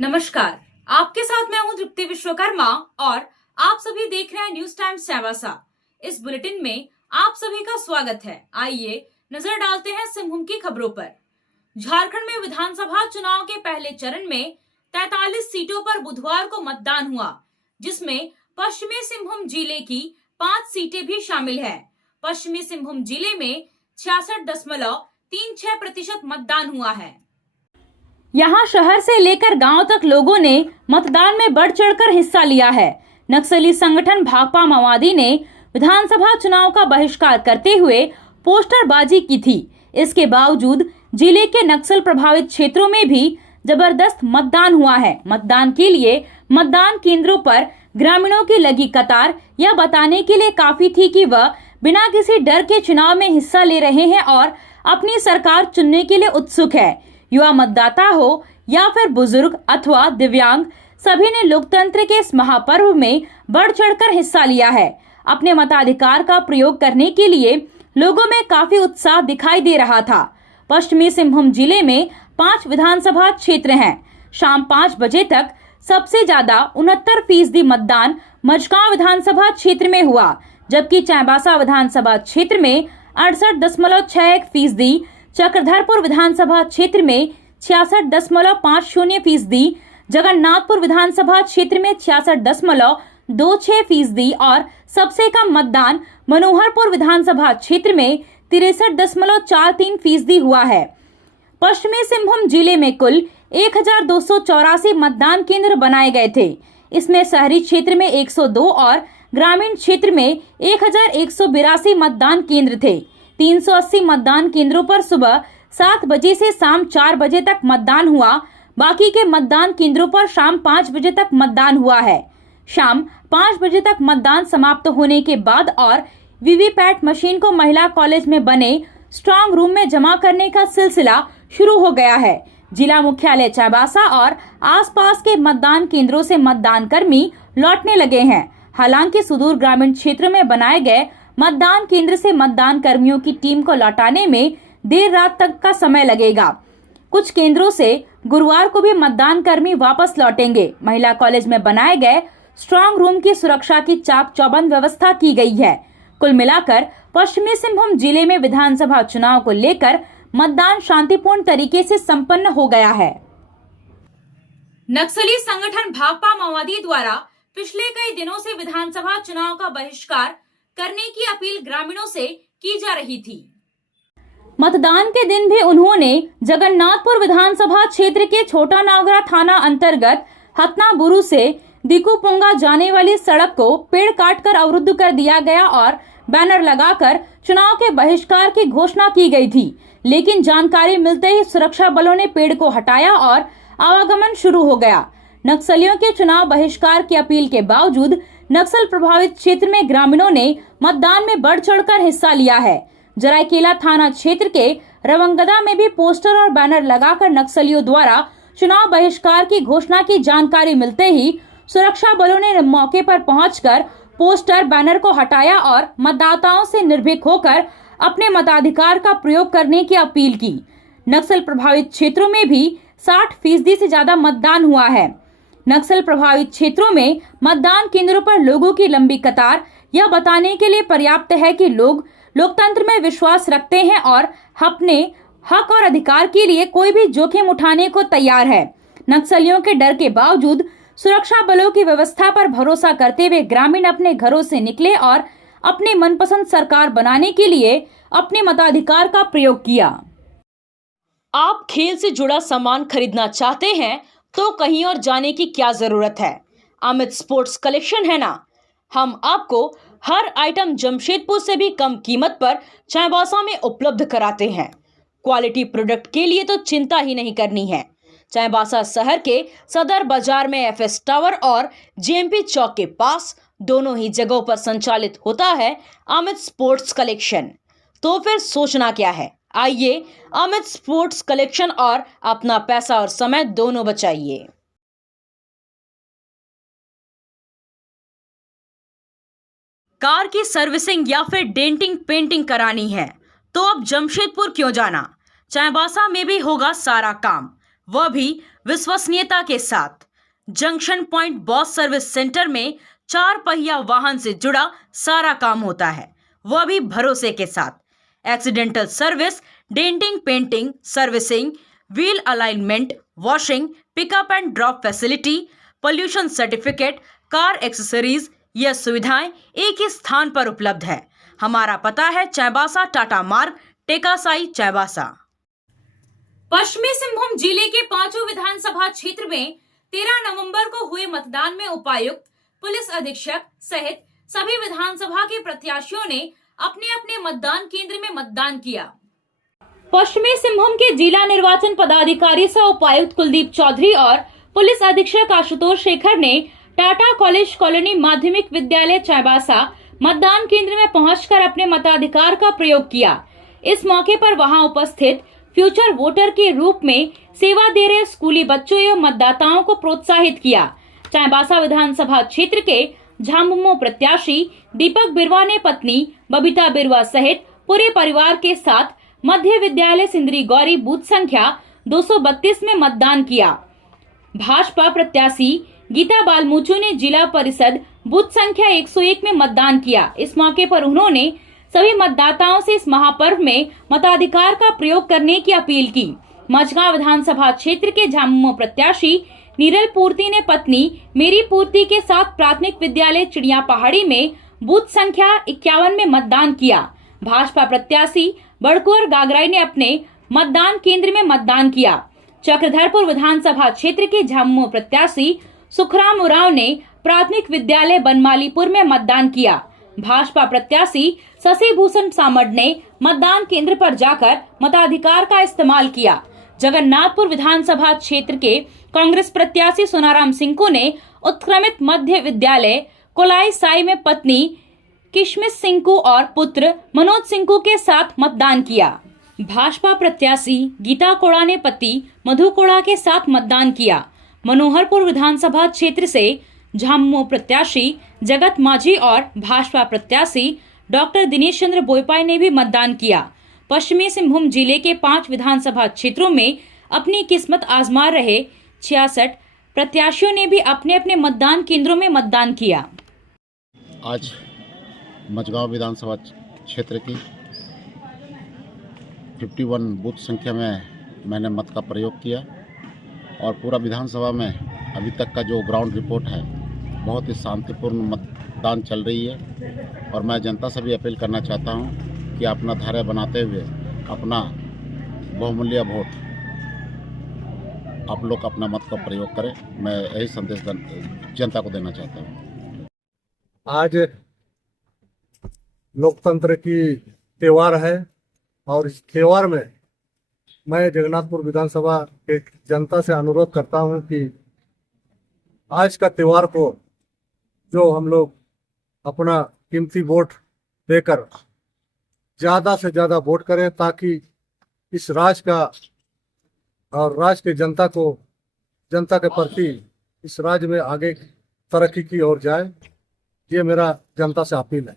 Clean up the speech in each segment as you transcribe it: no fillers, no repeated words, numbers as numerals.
नमस्कार, आपके साथ मैं हूं तृप्ति विश्वकर्मा और आप सभी देख रहे हैं न्यूज टाइम्स चाईबासा। इस बुलेटिन में आप सभी का स्वागत है। आइए नजर डालते हैं सिंहभूम की खबरों पर। झारखंड में विधानसभा चुनाव के पहले चरण में 43 सीटों पर बुधवार को मतदान हुआ, जिसमें पश्चिमी सिंहभूम जिले की 5 सीटें भी शामिल है। पश्चिमी सिंहभूम जिले में 66.36% मतदान हुआ है। यहाँ शहर से लेकर गांव तक लोगों ने मतदान में बढ़ चढ़कर हिस्सा लिया है। नक्सली संगठन भाकपा माओवादी ने विधानसभा चुनाव का बहिष्कार करते हुए पोस्टरबाजी की थी। इसके बावजूद जिले के नक्सल प्रभावित क्षेत्रों में भी जबरदस्त मतदान हुआ है। मतदान के लिए मतदान केंद्रों पर ग्रामीणों की लगी कतार यह बताने के लिए काफी थी कि वह बिना किसी डर के चुनाव में हिस्सा ले रहे हैं और अपनी सरकार चुनने के लिए उत्सुक है। युवा मतदाता हो या फिर बुजुर्ग अथवा दिव्यांग, सभी ने लोकतंत्र के इस महापर्व में बढ़ चढ़कर हिस्सा लिया है। अपने मताधिकार का प्रयोग करने के लिए लोगों में काफी उत्साह दिखाई दे रहा था। पश्चिमी सिंहभूम जिले में 5 विधानसभा क्षेत्र हैं। शाम 5 बजे तक सबसे ज्यादा 69% मतदान मझगांव विधानसभा क्षेत्र में हुआ, जबकि चाईबासा विधानसभा क्षेत्र में 68.61%, चक्रधरपुर विधानसभा क्षेत्र में 66.50%, जगन्नाथपुर विधानसभा क्षेत्र में 66.26% और सबसे कम मतदान मनोहरपुर विधानसभा क्षेत्र में 63.43% हुआ है। पश्चिमी सिंहभूम जिले में कुल 1284 मतदान केंद्र बनाए गए थे। इसमें शहरी क्षेत्र में 102 और ग्रामीण क्षेत्र में 1182 मतदान केंद्र थे। 380 मतदान केंद्रों पर सुबह 7 बजे से शाम 4 बजे तक मतदान हुआ। बाकी के मतदान केंद्रों पर शाम 5 बजे तक मतदान हुआ है। शाम 5 बजे तक मतदान समाप्त होने के बाद और वीवीपैट मशीन को महिला कॉलेज में बने स्ट्रांग रूम में जमा करने का सिलसिला शुरू हो गया है। जिला मुख्यालय चाईबासा और आसपास के मतदान केंद्रों से मतदान कर्मी लौटने लगे हैं। हालांकि सुदूर ग्रामीण क्षेत्र में बनाए गए मतदान केंद्र से मतदान कर्मियों की टीम को लौटाने में देर रात तक का समय लगेगा। कुछ केंद्रों से गुरुवार को भी मतदान कर्मी वापस लौटेंगे। महिला कॉलेज में बनाए गए स्ट्रांग रूम की सुरक्षा की चाक चौबंद व्यवस्था की गई है। कुल मिलाकर पश्चिमी सिंहभूम जिले में विधानसभा चुनाव को लेकर मतदान शांतिपूर्ण तरीके से संपन्न हो गया है। नक्सली संगठन भाकपा माओवादी द्वारा पिछले कई दिनों से विधानसभा चुनाव का बहिष्कार करने की अपील ग्रामीणों से की जा रही थी। मतदान के दिन भी उन्होंने जगन्नाथपुर विधानसभा क्षेत्र के छोटा नागरा थाना अंतर्गत हतनाबुरु से दिकुपुंगा जाने वाली सड़क को पेड़ काटकर अवरुद्ध कर दिया गया और बैनर लगाकर चुनाव के बहिष्कार की घोषणा की गई थी। लेकिन जानकारी मिलते ही सुरक्षा बलों ने पेड़ को हटाया और आवागमन शुरू हो गया। नक्सलियों के चुनाव बहिष्कार की अपील के बावजूद नक्सल प्रभावित क्षेत्र में ग्रामीणों ने मतदान में बढ़ चढ़कर हिस्सा लिया है। जरायकेला थाना क्षेत्र के रवंगदा में भी पोस्टर और बैनर लगाकर नक्सलियों द्वारा चुनाव बहिष्कार की घोषणा की जानकारी मिलते ही सुरक्षा बलों ने मौके पर पहुंचकर पोस्टर बैनर को हटाया और मतदाताओं से निर्भीक होकर अपने मताधिकार का प्रयोग करने की अपील की। नक्सल प्रभावित क्षेत्रों में भी 60% से ज्यादा मतदान हुआ है। नक्सल प्रभावित क्षेत्रों में मतदान केंद्रों पर लोगों की लंबी कतार यह बताने के लिए पर्याप्त है कि लोग लोकतंत्र में विश्वास रखते हैं और अपने हक और अधिकार के लिए कोई भी जोखिम उठाने को तैयार है। नक्सलियों के डर के बावजूद सुरक्षा बलों की व्यवस्था पर भरोसा करते हुए ग्रामीण अपने घरों से निकले और अपनी मनपसंद सरकार बनाने के लिए अपने मताधिकार का प्रयोग किया। आप खेल से जुड़ा सामान खरीदना चाहते हैं तो कहीं और जाने की क्या जरूरत है। अमित स्पोर्ट्स कलेक्शन है ना। हम आपको हर आइटम जमशेदपुर से भी कम कीमत पर चाईबासा में उपलब्ध कराते हैं। क्वालिटी प्रोडक्ट के लिए तो चिंता ही नहीं करनी है। चाईबासा शहर के सदर बाजार में एफएस टावर और जेएमपी चौक के पास दोनों ही जगहों पर संचालित होता है अमित स्पोर्ट्स कलेक्शन। तो फिर सोचना क्या है, आइए अमित स्पोर्ट्स कलेक्शन और अपना पैसा और समय दोनों बचाइए। कार की सर्विसिंग या फिर डेंटिंग पेंटिंग करानी है तो अब जमशेदपुर क्यों जाना, चाईबासा में भी होगा सारा काम। वह भी विश्वसनीयता के साथ। Junction point boss service centre में 4 पहिया वाहन से जुड़ा सारा काम होता है, वह भी भरोसे के साथ। Accidental service, denting, painting, servicing, wheel alignment, washing, pickup and drop facility, pollution certificate, car accessories, यह सुविधाएं एक ही स्थान पर उपलब्ध है। हमारा पता है चाईबासा टाटा मार्ग, टेकासाई, चाईबासा। पश्चिमी सिंहभूम जिले के 5 विधानसभा क्षेत्र में 13 नवंबर को हुए मतदान में उपायुक्त, पुलिस अधीक्षक सहित सभी विधानसभा के प्रत्याशियों ने अपने अपने मतदान केंद्र में मतदान किया। पश्चिमी सिंहभूम के जिला निर्वाचन पदाधिकारी सह उपायुक्त कुलदीप चौधरी और पुलिस अधीक्षक आशुतोष शेखर ने टाटा कॉलेज कॉलोनी माध्यमिक विद्यालय चाईबासा मतदान केंद्र में पहुंचकर अपने मताधिकार का प्रयोग किया। इस मौके पर वहां उपस्थित फ्यूचर वोटर के रूप में सेवा दे रहे स्कूली बच्चों एवं मतदाताओं को प्रोत्साहित किया। चाईबासा विधानसभा क्षेत्र के झामुमो प्रत्याशी दीपक बिरवा ने पत्नी बबीता बिरवा सहित पूरे परिवार के साथ मध्य विद्यालय सिंदरी गौरी बूथ संख्या 232 में मतदान किया। भाजपा प्रत्याशी गीता बालमूचू ने जिला परिषद बूथ संख्या 101 में मतदान किया। इस मौके पर उन्होंने सभी मतदाताओं से इस महापर्व में मताधिकार का प्रयोग करने की अपील की। मझगांव विधानसभा क्षेत्र के झामुमो प्रत्याशी नीरल पूर्ति ने पत्नी मेरी पूर्ति के साथ प्राथमिक विद्यालय चिड़िया पहाड़ी में बूथ संख्या 51 में मतदान किया। भाजपा प्रत्याशी बड़कुअर गागराई ने अपने मतदान केंद्र में मतदान किया। चक्रधरपुर विधानसभा क्षेत्र के झामुमो प्रत्याशी सुखराम उरांव ने प्राथमिक विद्यालय बनमालीपुर में मतदान किया। भाजपा प्रत्याशी शशि भूषण सामड़ ने मतदान केंद्र पर जाकर मताधिकार का इस्तेमाल किया। जगन्नाथपुर विधानसभा क्षेत्र के कांग्रेस प्रत्याशी सोनाराम सिंह ने उत्क्रमित मध्य विद्यालय कोलाई साई में पत्नी किशमिश सिंह और पुत्र मनोज सिंह के साथ मतदान किया। भाजपा प्रत्याशी गीता कोड़ा ने पति मधु कोड़ा के साथ मतदान किया। मनोहरपुर विधानसभा क्षेत्र से झामुमो प्रत्याशी जगत माझी और भाजपा प्रत्याशी डॉक्टर दिनेश चंद्र बोयपाई ने भी मतदान किया। पश्चिमी सिंहभूम जिले के 5 विधानसभा क्षेत्रों में अपनी किस्मत आजमा रहे 66 प्रत्याशियों ने भी अपने अपने मतदान केंद्रों में मतदान किया। आज मझगांव विधानसभा क्षेत्र की 51 बूथ संख्या में मैंने मत का प्रयोग किया और पूरा विधानसभा में अभी तक का जो ग्राउंड रिपोर्ट है बहुत ही शांतिपूर्ण मतदान चल रही है। और मैं जनता से भी अपील करना चाहता हूं कि अपना धैर्य बनाते हुए अपना बहुमूल्य वोट आप लोग अपना मत का प्रयोग करें। मैं यही संदेश जनता को देना चाहता हूं। आज लोकतंत्र की त्योहार है और इस त्योहार में मैं जगन्नाथपुर विधानसभा के जनता से अनुरोध करता हूं कि आज का त्योहार को जो हम लोग अपना कीमती वोट देकर ज़्यादा से ज़्यादा वोट करें ताकि इस राज्य का और राज्य के जनता के प्रति इस राज्य में आगे तरक्की की ओर जाए। ये मेरा जनता से अपील है।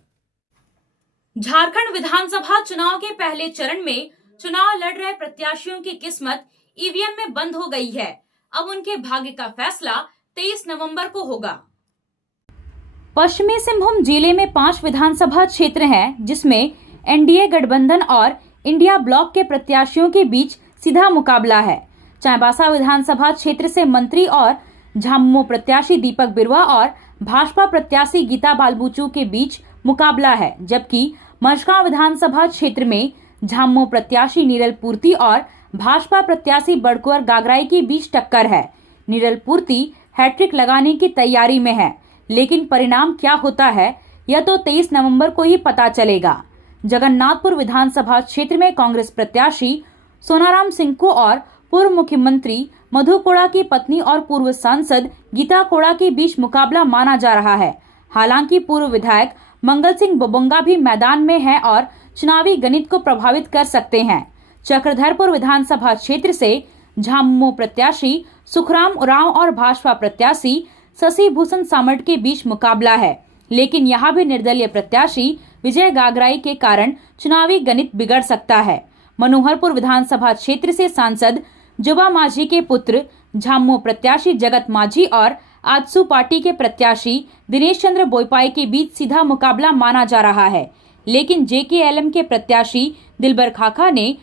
झारखंड विधानसभा चुनाव के पहले चरण में चुनाव लड़ रहे प्रत्याशियों की किस्मत ईवीएम में बंद हो गई है। अब उनके भाग्य का फैसला 23 नवंबर को होगा। पश्चिमी सिंहभूम जिले में 5 विधानसभा क्षेत्र हैं, जिसमें एनडीए गठबंधन और इंडिया ब्लॉक के प्रत्याशियों के बीच सीधा मुकाबला है। चाईबासा विधानसभा क्षेत्र से मंत्री और झामुमो प्रत्याशी दीपक बिरवा और भाजपा प्रत्याशी गीता बालमूचू के बीच मुकाबला है, जबकि मझगांव विधानसभा क्षेत्र में झामुमो प्रत्याशी नीरल पूर्ति और भाजपा प्रत्याशी बड़कुअर गागराई के बीच टक्कर है। नीरल पूर्ति हैट्रिक लगाने की तैयारी में है, लेकिन परिणाम क्या होता है यह तो 23 नवंबर को ही पता चलेगा। जगन्नाथपुर विधानसभा क्षेत्र में कांग्रेस प्रत्याशी सोनाराम सिंह और पूर्व मुख्यमंत्री मधु कोड़ा की पत्नी और पूर्व सांसद गीता कोड़ा के बीच मुकाबला माना जा रहा है। हालांकि पूर्व विधायक मंगल सिंह बोबंगा भी मैदान में है और चुनावी गणित को प्रभावित कर सकते हैं। चक्रधरपुर विधानसभा क्षेत्र से झामुमो प्रत्याशी सुखराम उरांव और भाजपा प्रत्याशी शशि भूषण सामड़ के बीच मुकाबला है, लेकिन यहां भी निर्दलीय प्रत्याशी विजय गागराई के कारण चुनावी गणित बिगड़ सकता है। मनोहरपुर विधानसभा क्षेत्र से सांसद जुबा माझी के पुत्र झामो प्रत्याशी जगत माझी और आजसू पार्टी के प्रत्याशी दिनेश चंद्र बोईपाई के बीच सीधा मुकाबला माना जा रहा है, लेकिन जेकेएलएम के प्रत्याशी दिलबर खाखा ने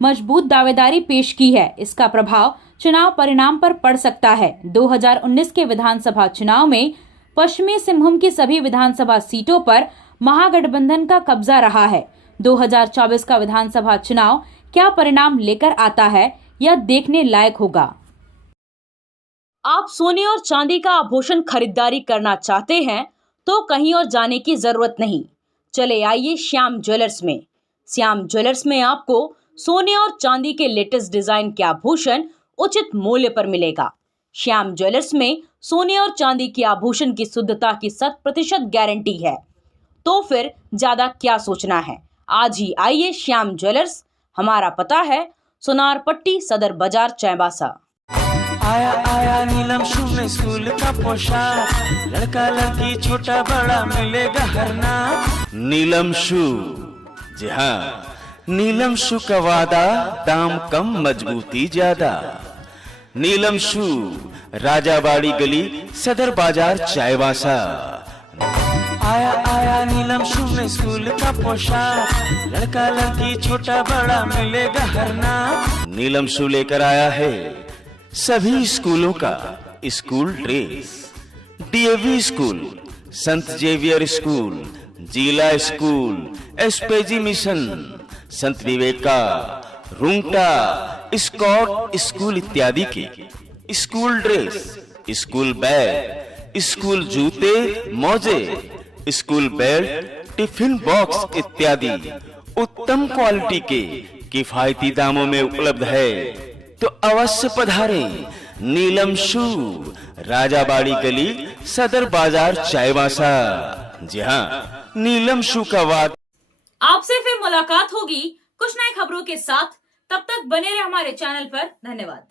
मजबूत दावेदारी पेश की है। इसका प्रभाव चुनाव परिणाम पर पड़ सकता है। 2019 के विधानसभा चुनाव में पश्चिमी सिंहभूम की सभी विधानसभा सीटों पर महागठबंधन का कब्जा रहा है। 2024 का विधानसभा चुनाव क्या परिणाम लेकर आता है, यह देखने लायक होगा। आप सोने और चांदी का आभूषण खरीदारी करना चाहते हैं तो कहीं और जाने की जरूरत नहीं। चले आइए श्याम ज्वेलर्स में। श्याम ज्वेलर्स में आपको सोने और चांदी के लेटेस्ट डिजाइन के आभूषण उचित मूल्य पर मिलेगा। श्याम ज्वेलर्स में सोने और चांदी के आभूषण की शुद्धता की 100% गारंटी है। तो फिर ज्यादा क्या सोचना है, आज ही आइए श्याम ज्वेलर्स। हमारा पता है सोनार पट्टी, सदर बाजार, चाईबासा। आया आया नीलम शू में स्कूल का पोशाक, लड़का लड़की छोटा बड़ा मिलेगा हर नाम। नीलम शू, जी हाँ, नीलम शू का वादा, दाम कम मजबूती ज्यादा। नीलम शू, राजाबाड़ी गली, सदर बाजार, चाईबासा। आया आया नीलम शू में स्कूल का पोशाक, लड़का लड़की छोटा बड़ा मिलेगा हर नाम। नीलम शू लेकर आया है सभी स्कूलों का स्कूल ड्रेस। डीएवी स्कूल, संत जेवियर स्कूल, जिला स्कूल, एसपीजी मिशन, संत विवेका, रुंगटा, स्कॉट स्कूल इत्यादि के school dress, school bag, school जूते, मोजे, स्कूल बेल्ट, टिफिन बॉक्स इत्यादि उत्तम क्वालिटी के किफायती दामों में उपलब्ध है। तो अवश्य पधारें। नीलम शू, राजाबाड़ी गली, सदर बाजार, चाईबासा। जी हाँ, नीलम शू का वाद। आपसे फिर मुलाकात होगी कुछ नई खबरों के साथ। तब तक बने रहे हमारे चैनल पर। धन्यवाद।